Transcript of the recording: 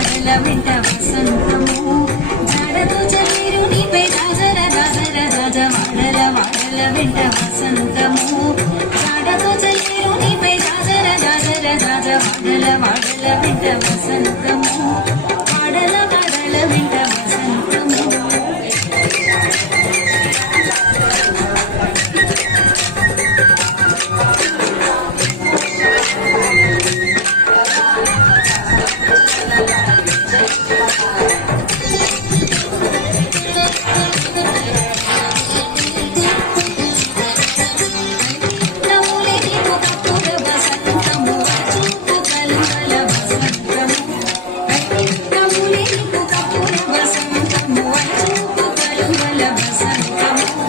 వాడల వెంట వసంతము జాడతో చల్లేరు నీపై రాజల రాజల రాజ వాడల వెంట వసంతము జాడతో చల్లేరు నీపై రాజల రాజల రాజ వాడల వెంట వసంతము